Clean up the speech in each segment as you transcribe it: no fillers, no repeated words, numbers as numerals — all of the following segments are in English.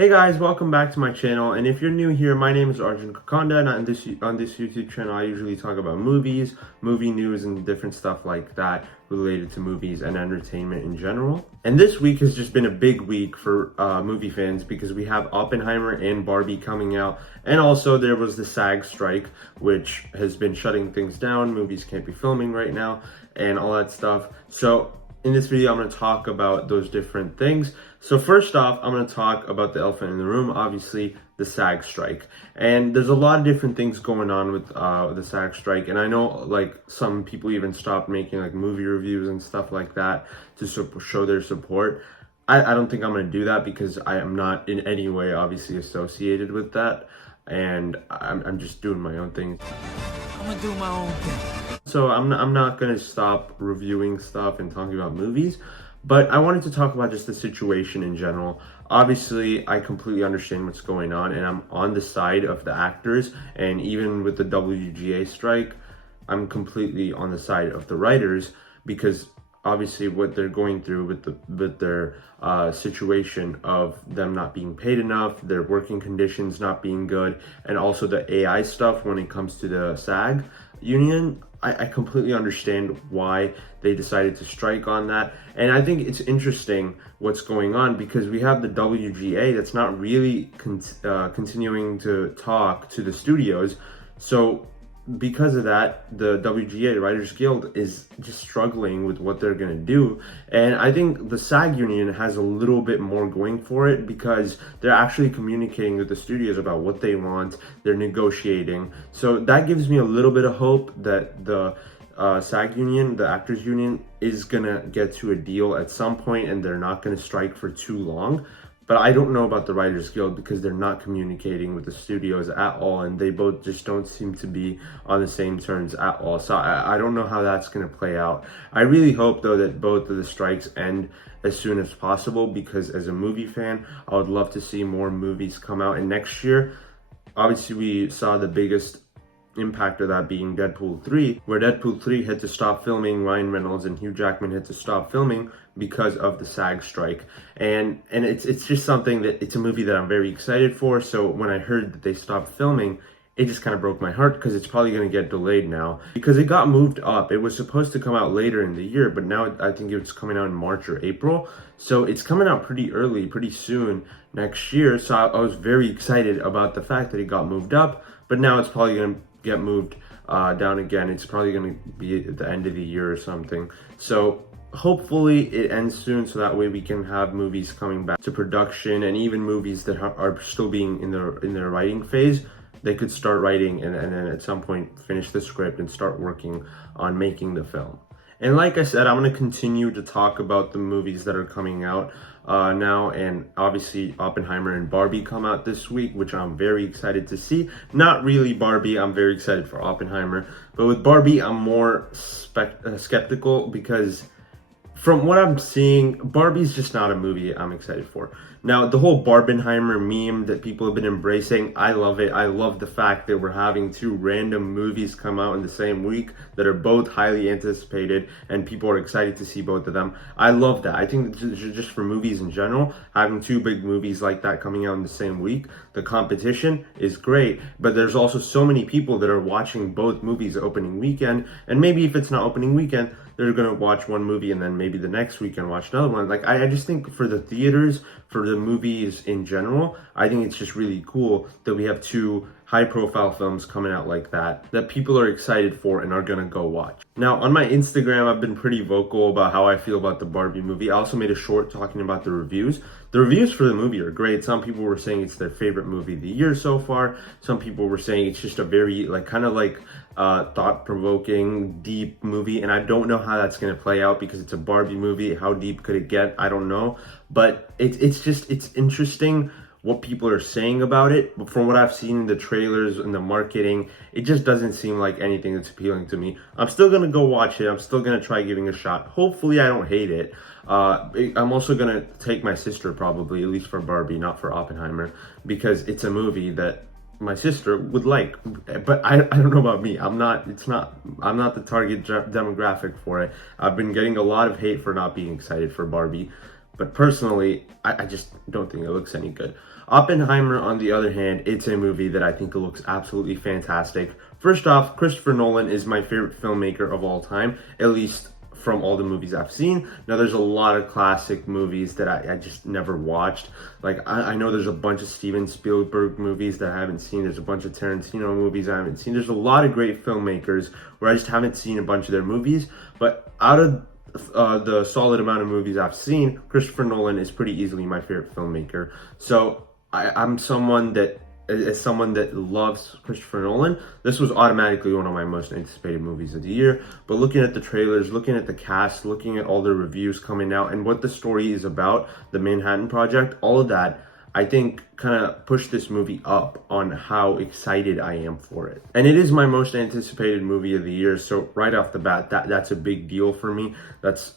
Hey guys, welcome back to my channel, and if you're new here, my name is Arjun Kakonda, and on this YouTube channel I usually talk about movies, movie news, and different stuff like that related to movies and entertainment in general. And this week has just been a big week for movie fans because we have Oppenheimer and Barbie coming out, and also there was the SAG strike, which has been shutting things down. Movies can't be filming right now, and all that stuff. So in this video, I'm going to talk about those different things. So first off, I'm going to talk about the elephant in the room, obviously the SAG strike. And there's a lot of different things going on with the SAG strike. And I know like some people even stopped making like movie reviews and stuff like that to show their support. I don't think I'm going to do that because I am not in any way obviously associated with that. And I'm just doing my own thing. I'm going to do my own thing. So I'm not going to stop reviewing stuff and talking about movies, but I wanted to talk about just the situation in general. Obviously, I completely understand what's going on, and I'm on the side of the actors, and even with the WGA strike, I'm completely on the side of the writers because obviously what they're going through with their situation of them not being paid enough, their working conditions not being good, and also the AI stuff when it comes to the SAG union. I completely understand why they decided to strike on that. And I think it's interesting what's going on because we have the WGA that's not really continuing to talk to the studios. So because of that, the WGA, the Writers Guild, is just struggling with what they're going to do. And I think the SAG union has a little bit more going for it because they're actually communicating with the studios about what they want. They're negotiating. So that gives me a little bit of hope that the SAG union, the actors union, is going to get to a deal at some point and they're not going to strike for too long. But I don't know about the Writers Guild because they're not communicating with the studios at all, and they both just don't seem to be on the same terms at all. So I don't know how that's going to play out. I really hope, though, that both of the strikes end as soon as possible because as a movie fan, I would love to see more movies come out. And next year, obviously, we saw the biggest impact of that being Deadpool 3, where Deadpool 3 had to stop filming. Ryan Reynolds and Hugh Jackman had to stop filming because of the SAG strike. And it's just something that it's a movie that I'm very excited for. So when I heard that they stopped filming, it just kind of broke my heart because it's probably going to get delayed now because it got moved up. It was supposed to come out later in the year, but now I think it's coming out in March or April. So it's coming out pretty early, pretty soon next year. So I was very excited about the fact that it got moved up, but now it's probably going to get moved down again. It's probably going to be at the end of the year or something. So hopefully it ends soon so that way we can have movies coming back to production, and even movies that are still being in their writing phase, they could start writing and then at some point finish the script and start working on making the film. And like I said, I'm going to continue to talk about the movies that are coming out now, and obviously Oppenheimer and Barbie come out this week, which I'm very excited to see. Not really Barbie, I'm very excited for Oppenheimer, but with Barbie I'm more skeptical because from what I'm seeing, Barbie's just not a movie I'm excited for. Now, the whole Barbenheimer meme that people have been embracing, I love it. I love the fact that we're having two random movies come out in the same week that are both highly anticipated and people are excited to see both of them. I love that. I think just for movies in general, having two big movies like that coming out in the same week, the competition is great, but there's also so many people that are watching both movies opening weekend, and maybe if it's not opening weekend, they're gonna watch one movie and then maybe the next weekend watch another one. Like I just think for the theaters, for the movies in general, I think it's just really cool that we have two high-profile films coming out like that people are excited for and are gonna go watch. Now, on my Instagram, I've been pretty vocal about how I feel about the Barbie movie. I also made a short talking about the reviews. The reviews for the movie are great. Some people were saying it's their favorite movie of the year so far. Some people were saying it's just a very thought-provoking, deep movie, and I don't know how that's gonna play out because it's a Barbie movie. How deep could it get? I don't know, but it's interesting what people are saying about it. But from what I've seen in the trailers and the marketing, it just doesn't seem like anything that's appealing to me. I'm still gonna go watch it. I'm still gonna try giving it a shot. Hopefully I don't hate it. I'm also gonna take my sister probably, at least for Barbie, not for Oppenheimer, because it's a movie that my sister would like. But I don't know about me. I'm not the target demographic for it. I've been getting a lot of hate for not being excited for Barbie. but personally, I just don't think it looks any good. Oppenheimer, on the other hand, it's a movie that I think looks absolutely fantastic. First off, Christopher Nolan is my favorite filmmaker of all time, at least from all the movies I've seen. Now, there's a lot of classic movies that I just never watched. Like, I know there's a bunch of Steven Spielberg movies that I haven't seen. There's a bunch of Tarantino movies I haven't seen. There's a lot of great filmmakers where I just haven't seen a bunch of their movies. But out of the solid amount of movies I've seen, Christopher Nolan is pretty easily my favorite filmmaker. So I'm someone that, as someone that loves Christopher Nolan, this was automatically one of my most anticipated movies of the year. But looking at the trailers, looking at the cast, looking at all the reviews coming out, and what the story is about, the Manhattan Project, all of that, I think kind of pushed this movie up on how excited I am for it. And it is my most anticipated movie of the year, so right off the bat, that's a big deal for me. That's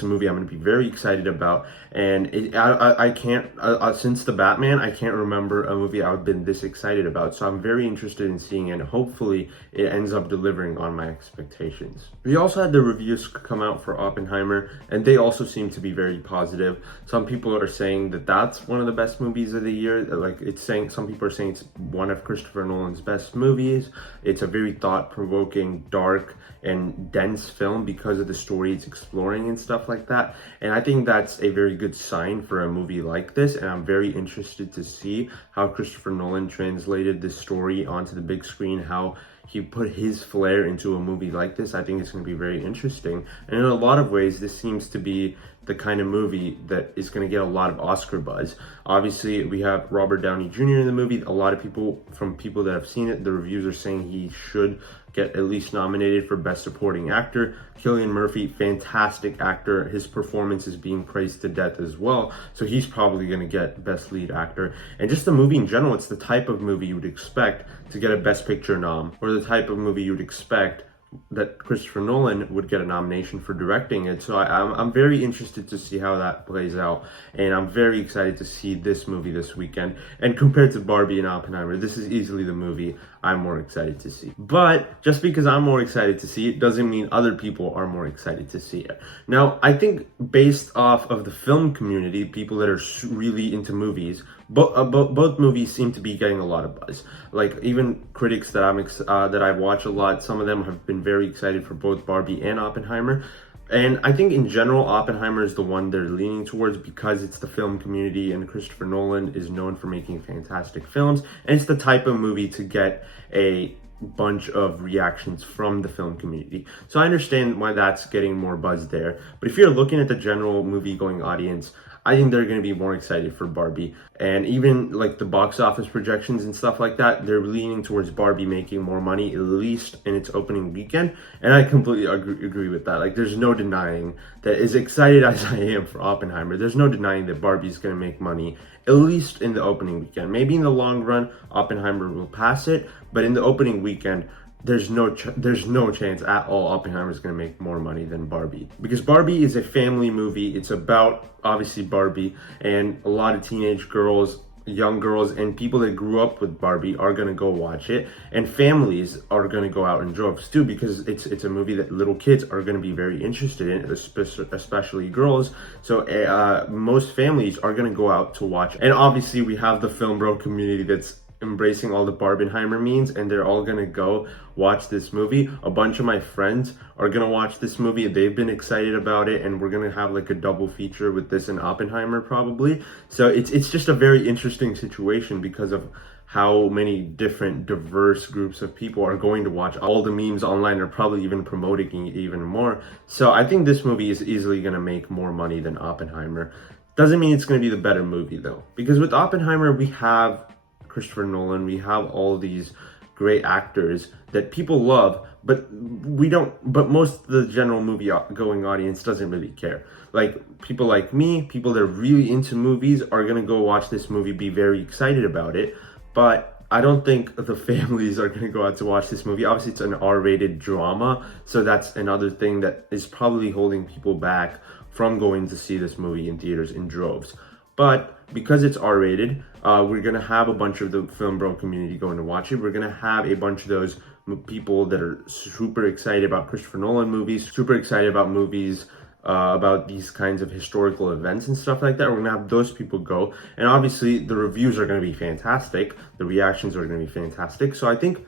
a movie I'm going to be very excited about. And I can't, since the Batman, I can't remember a movie I've been this excited about. So I'm very interested in seeing it. And hopefully it ends up delivering on my expectations. We also had the reviews come out for Oppenheimer, and they also seem to be very positive. Some people are saying that that's one of the best movies of the year. Like, it's saying, some people are saying it's one of Christopher Nolan's best movies. It's a very thought-provoking, dark, and dense film because of the story it's exploring and stuff like that. And I think that's a very good sign for a movie like this, and I'm very interested to see how Christopher Nolan translated this story onto the big screen, how he put his flair into a movie like this. I think it's going to be very interesting. And in a lot of ways, this seems to be the kind of movie that is going to get a lot of Oscar buzz. Obviously, we have Robert Downey Jr. in the movie. A lot of people that have seen it, the reviews are saying he should get at least nominated for Best Supporting Actor. Cillian Murphy, fantastic actor. His performance is being praised to death as well. So he's probably going to get Best Lead Actor. And just the movie in general, it's the type of movie you would expect to get a Best Picture nom, or the type of movie you would expect that Christopher Nolan would get a nomination for directing it. So I'm very interested to see how that plays out, and I'm very excited to see this movie this weekend. And compared to Barbie and Oppenheimer, this is easily the movie I'm more excited to see. But just because I'm more excited to see it doesn't mean other people are more excited to see it. Now, I think based off of the film community, people that are really into movies, both movies seem to be getting a lot of buzz. Like, even critics that I watch a lot, some of them have been very excited for both Barbie and Oppenheimer. And I think in general, Oppenheimer is the one they're leaning towards because it's the film community, and Christopher Nolan is known for making fantastic films. And it's the type of movie to get a bunch of reactions from the film community. So I understand why that's getting more buzz there. But if you're looking at the general movie-going audience, I think they're going to be more excited for Barbie. And even like the box office projections and stuff like that, they're leaning towards Barbie making more money, at least in its opening weekend. And I completely agree with that. Like, there's no denying that, as excited as I am for Oppenheimer, there's no denying that Barbie's going to make money, at least in the opening weekend. Maybe in the long run, Oppenheimer will pass it, but in the opening weekend, there's no chance at all Oppenheimer's going to make more money than Barbie. Because Barbie is a family movie. It's about, obviously, Barbie, and a lot of teenage girls, young girls, and people that grew up with Barbie are going to go watch it. And families are going to go out in droves too, because it's a movie that little kids are going to be very interested in, especially girls. So most families are going to go out to watch. And obviously, we have the film bro community that's embracing all the Barbenheimer memes, and they're all gonna go watch this movie. A bunch of my friends are gonna watch this movie. They've been excited about it, and we're gonna have like a double feature with this and Oppenheimer probably. So it's just a very interesting situation because of how many different diverse groups of people are going to watch. All the memes online are probably even promoting it even more. So I think this movie is easily gonna make more money than Oppenheimer. Doesn't mean it's gonna be the better movie though, because with Oppenheimer we have Christopher Nolan, we have all these great actors that people love, but most of the general movie going audience doesn't really care. Like, people like me, people that are really into movies are gonna go watch this movie, be very excited about it, but I don't think the families are gonna go out to watch this movie. Obviously, it's an R-rated drama, so that's another thing that is probably holding people back from going to see this movie in theaters in droves. But because it's R-rated, we're going to have a bunch of the film bro community going to watch it. We're going to have a bunch of those people that are super excited about Christopher Nolan movies, super excited about movies about these kinds of historical events and stuff like that. We're gonna have those people go, and obviously the reviews are gonna be fantastic. The reactions are gonna be fantastic. So I think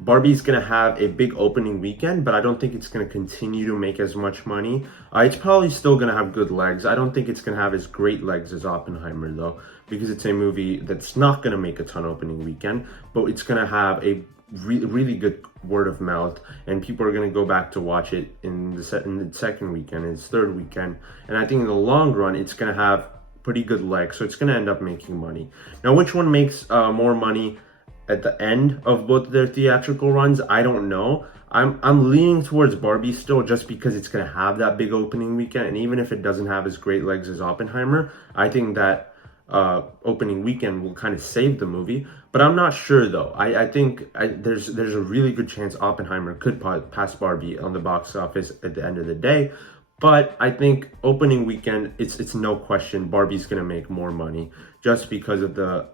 Barbie's gonna have a big opening weekend, but I don't think it's gonna continue to make as much money. It's probably still gonna have good legs. I don't think it's gonna have as great legs as Oppenheimer though, because it's a movie that's not gonna make a ton opening weekend, but it's gonna have a really good word of mouth, and people are going to go back to watch it in the second weekend, its third weekend, and I think in the long run it's going to have pretty good legs, so it's going to end up making money. Now, which one makes more money at the end of both their theatrical runs, I don't know. I'm leaning towards Barbie still, just because it's going to have that big opening weekend, and even if it doesn't have as great legs as Oppenheimer, I think that opening weekend will kind of save the movie. But I'm not sure though. I think there's a really good chance Oppenheimer could pass Barbie on the box office at the end of the day. But I think opening weekend, it's no question Barbie's gonna make more money, just because of the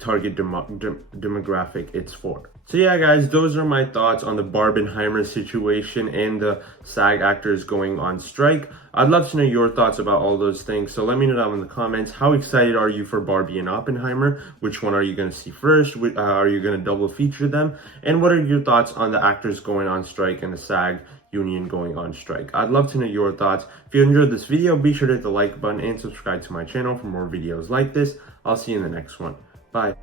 target demographic it's for. So yeah, guys, those are my thoughts on the Barbenheimer situation and the SAG actors going on strike. I'd love to know your thoughts about all those things, so let me know down in the comments. How excited are you for Barbie and Oppenheimer? Which one are you going to see first? Are you going to double feature them? And what are your thoughts on the actors going on strike and the SAG union going on strike? I'd love to know your thoughts. If you enjoyed this video, be sure to hit the like button and subscribe to my channel for more videos like this. I'll see you in the next one. Bye.